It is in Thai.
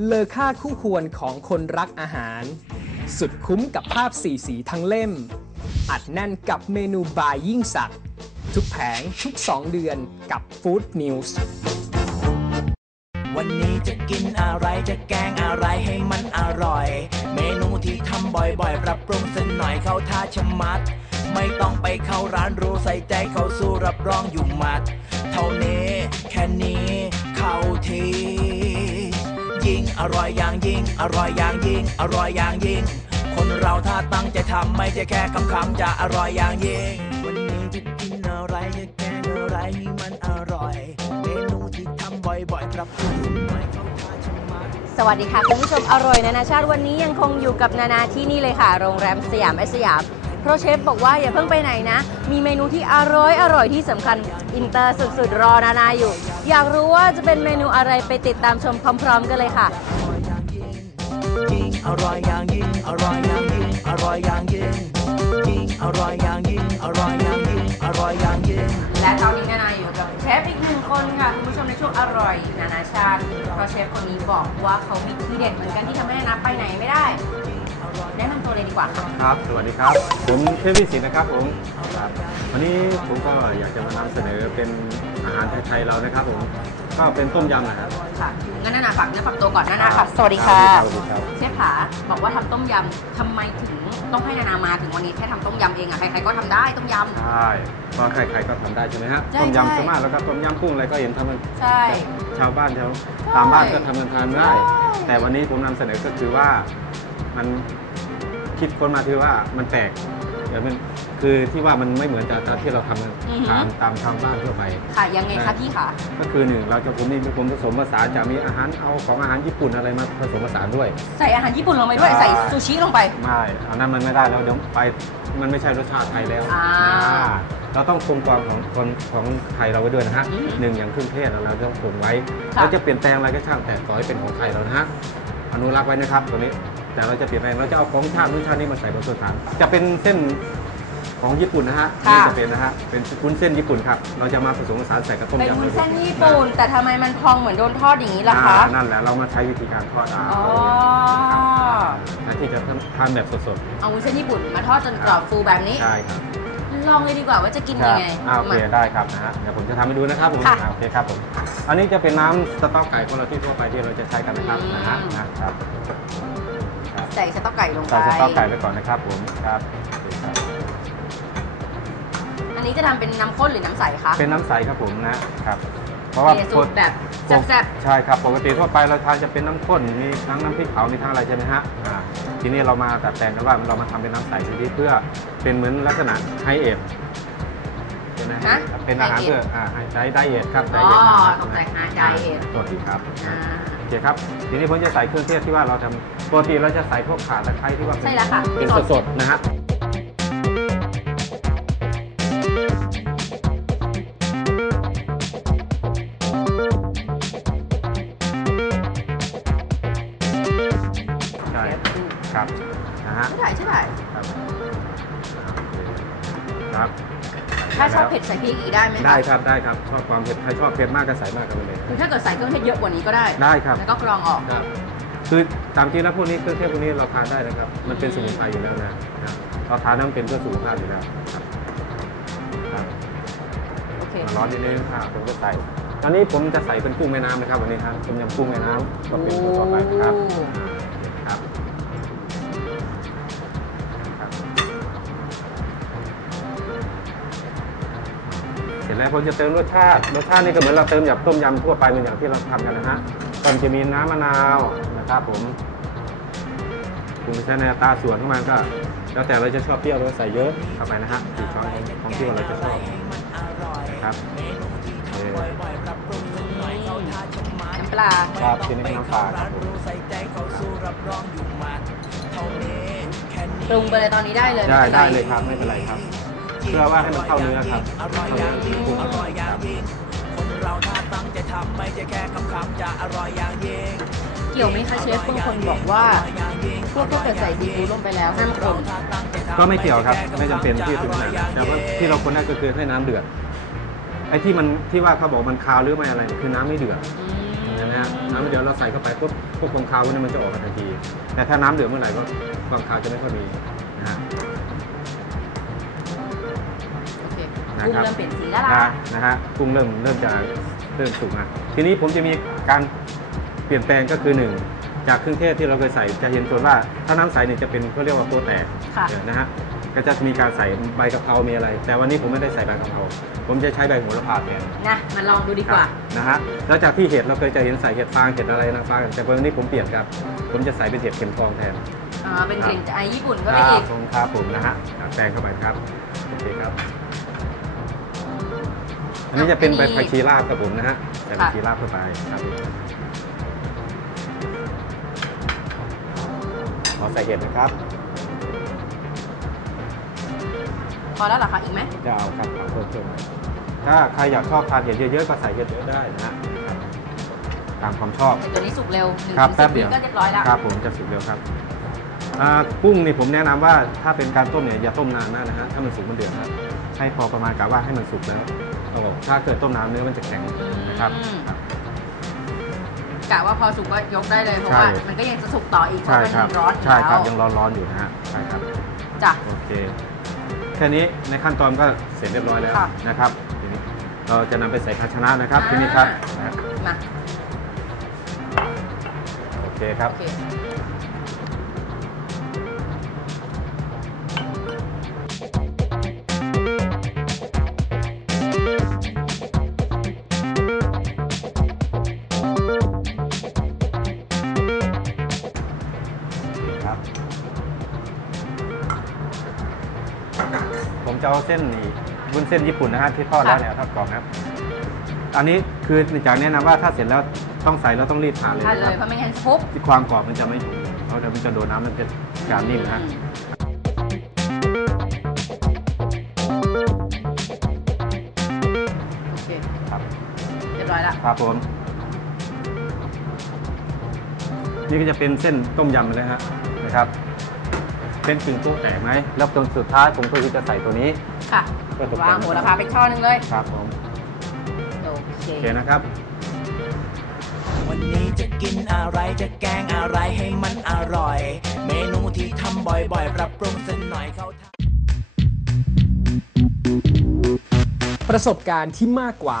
เลอค่าคู่ควรของคนรักอาหาร สุดคุ้มกับภาพสีสีทั้งเล่ม อัดแน่นกับเมนูบายยิ่งสัก ทุกแผงทุก 2 เดือนกับ Food News วันนี้จะกินอะไรจะแกงอะไรให้มันอร่อย เมนูที่ทำบ่อยๆ ปรับปรุงสักหน่อยเข้าท่าชะมัด ไม่ต้องไปเข้าร้านรู้ใส่ใจเขาสู้รับรองอยู่มัด เท่านี้แค่นี้เข้าที ยิ่ง อร่อยอย่างยิ่ง อร่อยอย่างยิ่ง อร่อยอย่างยิ่ง คนเราถ้าตั้งใจทำไม่ใช่แค่คำคำๆจะอร่อยอย่างยิ่ง วันนี้จะกินอะไรจะแกงอะไรให้มันอร่อย เมนูที่ทำบ่อยๆปรับปรุงสักหน่อยเข้าท่าชะมัดสวัสดีค่ะ คุณผู้ชมอร่อยนานาชาติวันนี้ยังคงอยู่กับนานาที่นี่เลยค่ะ โรงแรมสยามไอสยาม เพราะเชฟบอกว่าอย่าเพิ่งไปไหนนะ มีเมนูที่อร่อยอร่อยที่สำคัญอินเตอร์สุดๆ รอนานาอยู่ อยากรู้ว่าจะเป็นเมนูอะไรไปติดตามชมพร้อมๆ กันเลยค่ะ อร่อยอย่างยิ่งอร่อยอย่างยิ่งอร่อยอย่างยิ่งยิ่งอร่อยอย่างยิ่งอร่อยอย่างยิ่งอร่อยอย่างยิ่งและตอนนี้นานาอยู่กับเชฟอีกหนึ่งคนค่ะคุณผู้ชมในช่วงอร่อยนานาชาติเพราะเชฟคนนี้บอกว่าเขามีทีเด็ดเหมือนกันที่ทำให้นานาไปไหนไม่ได้ แนะนำตัวเลยดีกว่าค่ะครับ สวัสดีครับ ผมเทพวิสิทธิ์นะครับผมครับวันนี้ผมก็อยากจะมานำเสนอเป็นอาหารไทยๆเรานะครับผม ก็เป็นต้มยำนะครับ ค่ะงั้นนานาฝากเนื้อฝากตัวก่อนนานาค่ะ สวัสดีค่ะ สวัสดีครับ เชฟผาบอกว่าทำต้มยำทำไมถึงต้องให้นานามาถึงวันนี้แค่ทำต้มยำเองอะใครๆก็ทำได้ต้มยใช่เพราะใครๆก็ทำได้ใช่ไหมฮะ ใช่ต้มใช่ยำสวนมากแล้วก็ต้มยำกุ้งอะไรก็เห็นทำกันำใช่ ชาวบ้านแถวใช่ตามบ้านก็ทำกันทานได้ใช่แต่วันนี้ผมนำเสนอก็คือว่า มันคิดคนมาคือว่ามันแปลกเดี๋ยวมันคือที่ว่ามันไม่เหมือนกับที่เราทำกันตามตามชาวบ้านทั่วไป ค่ะยังไงคะพี่คะก็คือหนึ่งเราจะผมมีผมผสมผสานจะมีอาหารเอาของอาหารญี่ปุ่นอะไรมาผสมผสานด้วย ใส่อาหารญี่ปุ่นลงไปด้วยใช่ใส่ซูชิลงไป ไม่เอานั้นมันไม่ได้แล้วเดี๋ยวไปมันไม่ใช่รสชาติไทยแล้วอ่าอ่าเราต้องคงความของคนของไทยเราไว้ด้วยนะฮะอืมหนึ่งอย่างเครื่องเทศเราต้องคงไว้ค่ะเราจะเปลี่ยนแปลงอะไรก็ช่างแต่ขอให้เป็นของไทยเรานะฮะอนุรักษ์ไว้นะครับตัวนี้ แต่เราจะเปลี่ยนแปลงเราจะเอาของชาตินู้นชาตินี้มาใส่บนส่วนฐานจะเป็นเส้นของญี่ปุ่นนะฮะค่ะ นี่จะเป็นนะฮะเป็นวุ้นเส้นญี่ปุ่นครับเราจะมาผสมผสานใส่กับต้มเป็นยำวุ้นลยเส้นญี่ปุ่น แต่ทำไมมันพองเหมือนโดนทอดอย่างนี้ล่ะคะ อ่านั่นแหละเรามาใช้วิธีการทอดเอาอ๋อแทนที่จะทานแบบสดเอาวุ้นเส้นญี่ปุ่นมาทอดจนกรอบฟูแบบนี้ ๆใช่ครับ ลองเลยดีกว่าว่าจะกินยังไงอ่าโอเค มา ได้ครับนะฮะ เดี๋ยวผมจะทำให้ดูนะครับผมค่ะอ่าโอเคครับผม อันนี้จะเป็นน้ำสต๊อกไก่ของเราที่ทั่วไปที่เราจะใช้กันนะครับอืม นะฮะนะครับ ใส่สต๊อกไก่ลงไป ใส่สต๊อกไก่ไปก่อนนะครับผมครับโอเคครับ อันนี้จะทำเป็นน้ำข้นหรือน้ำใสคะ เป็นน้ำใสครับผมนะครับ เพราะว่าเทสูตรแบบแซ่บใช่ครับ ปกติทั่วไปเราทานจะเป็นน้ำข้น มีทั้งน้ำพริกเผา มีทั้งอะไรใช่ไหมฮะอ่าทีนี้เรามาตัดแต่งกันว่าเรามาทำเป็นน้ำใสทีนี้เพื่อเป็นเหมือนลักษณะไฮเอทใช่ไหมฮะเป็นอาหารเพื่ออ่าใช้ไดเอทครับๆไดอ๋อเอทนะฮะตกแต่งอาไดเอทสวัสดีครับอ่าโอ เคครับทีนี้ผมจะใส่เครื่องเทศที่ว่าเราทำปกติเราจะใส่พวกข่าตะไคร้ที่ว่าเป็นใช่แล้วค่ะเป็นสดสดๆนะฮะใช่ครับนะฮะ ใช่ถ่ายใช่ถ่ายครับครับ ถ้าชอบเผ็ดใส่พริกอีกได้ไหมคะได้ครับได้ครับชอบความเผ็ดใครชอบเผ็ดมากก็ใส่มากกันไปเลย คือถ้าเกิดใส่เครื่องเทศเยอะกว่านี้ก็ได้ ได้ครับ แล้วก็กรองออก ครับคือตามจริงแล้วพวกนี้เครื่องเทศพวกนี้เราทานได้นะครับ มันเป็นสมุนไพรอยู่แล้วนะนะครับเราทานนั้นเป็นเพื่อสุขภาพอยู่แล้วครับครับโอเคมาร้อนนิดนึงอ่าผมจะใส่ตอนนี้ผมจะใส่เป็นกุ้งแม่น้ำนะครับวันนี้ครับต้มยำกุ้งแม่น้ำก็เป็นตัวต่อไปนะครับ โอ้ เสร็จแล้วผมจะเติมรสชาติ รสชาตินี่ก็เหมือนเราเติมแบบต้มยำทั่วไปเหมือนอย่างที่เราทำกันนะฮะก็จะมีน้ำมะนาวนะครับผมคุณใช้ในอัตราส่วนของมันก็ แล้วแต่เราจะชอบเปรี้ยวเราก็ใส่เยอะเข้าไปนะฮะสี่ช้อนของที่ว่าเราจะชอบนะครับเออน้ำปลาครับทีนี้ก็น้ำปลาครับผมปรุงไปเลยตอนนี้ได้เลยได้ม่ป็นรได้เลยครับไม่เป็นไรครับ เพื่อว่าให้มันเข้าเนื้อครับเข้าเนื้อกุ้งครับคนเราถ้าตั้งใจทำไม่ใช่แค่คำคำๆจะอร่อยอย่างยิ่งเกี่ยวไหมคะเชฟบางคนบอกว่าพวกถ้าเกิดใส่ซีฟู้ดลงไปแล้วห้ามคนก็ไม่เกี่ยวครับ ไม่จำเป็นที่ถึงขนาดนั้นแต่ว่าที่เราคนได้ก็คือให้น้ำเดือดไอ้ที่มันที่ว่าเขาบอกมันคาวหรือไม่อะไรเนี่ยคือน้ำไม่เดือดอืมนะฮะน้ำเดือดเราใส่เข้าไปปุ๊บพวกความคาวพวกนี้มันจะออกมาทันที แต่ถ้าน้ำเดือดเมื่อไหร่ก็ความคาวจะไม่ค่อยมีนะฮะ เคนะกุ้งครับเริ่มเปลี่ยนสีแล้วล่ะนะนะฮะกุ้งเริ่มเริ่มจะเริ่มสุกนะทีนี้ผมจะมีการเปลี่ยนแปลงก็คือหนึ่งจากเครื่องเทศที่เราเคยใส่จะเห็นส่วนว่าถ้าน้ำใสเนี่ยจะเป็นเขาเรียกว่าตัวแตกค่ะเออนะฮะก็จะมีการใส่ใบกะเพรามีอะไร แต่วันนี้ผมไม่ได้ใส่ใบกะเพราผมจะใช้ใบโหระพาแทน นะมาลองดูดีกว่า นะฮะแล้วจากที่เห็ดเราเคยจะเห็นใส่เห็ดฟางเห็ดอะไรนะฟางแต่วันนี้ผมเปลี่ยนครับ ผมจะใส่เป็นเห็ดเข็มทองแทนอ่า เป็นกลิ่นไอญี่ปุ่นก็คไปรัอีบก ผมครับผมนะฮะอะแปลงเข้าไปครับโอเคครับ อันนี้จะเป็นใบผักชีลาบครับผมนะฮะใส่ผักชีลาบเข้าไปครับผมขอใส่เห็ดนะครับพอแล้วเหรอคะอีกไหมจะเอาครับเอาเพิ่มเพิ่มถ้าใครอยากชอบทานเห็ดเยอะๆก็ใส่เห็ดเยอะได้นะฮะครับตามความชอบแต่ตัวนี้สุกเร็วหนึ่งครับถึงแป๊สิบบเดีวิยวก็เรียบร้อยแล้วครับผมจะสุกเร็วครับอ่ากุ้งนี่ผมแนะนำว่าถ้าเป็นการต้มเนี่ยอย่าต้มนานมากนะฮะถ้ามันสุกมันเดือดนะให้พอประมาณกะว่าให้มันสุกแล้ว เราบอกถ้าเกิดต้มนานเนื้อมันจะแข็งนะครับอืม ครับ กะว่าพอสุกก็ยกได้เลยเพราะใช่ว่ามันก็ยังจะสุกต่ออีกเพราะใช่มันครัยับงร้อนอยู่ใช่ครับแล้วยังร้อนๆอยู่นะฮะใช่ครับจ้ะ โอเคแค่นี้ในขั้นตอนก็เสร็จเรียบร้อยแล้วค่ะนะครับทีนี้เราจะนำไปใส่ภาชนะนะครับทีนี้ครับนะฮะมาโอเคครับ โอเค จะเอาเส้นนี่วุ้นเส้นญี่ปุ่นนะฮะที่ทอดแล้วเนี่ยทอดกรอบนะครับ อันนี้คือจากแนะนำว่าถ้าเสร็จแล้วต้องใส่แล้วต้องรีบทานเลยทานนะเลครัยบเพราะไม่งั้นฟุบที่ความกรอบมันจะไม่ถูกเพราะเดี๋ยวมันจะโดนน้ำมันจะการนิ่มนะฮะอืมโอเคครับ เรียบร้อยแล้วครับผม นี่ก็จะเป็นเส้นต้มยำเลยฮะนะครับ เป็นกึ่งตู้แตกไหมแล้วตรงสุดท้ายผมก็คือจะใส่ตัวนี้ ค่ะก็ตกแต่งวางโหระพาไปช่อหนึงเลยครับผมโอเคโอเคนะครับ วันนี้จะกินอะไรจะแกงอะไรให้มันอร่อย เมนูที่ทำบ่อยๆ ปรับปรุงสักหน่อยเข้าทางประสบการณ์ที่มากกว่า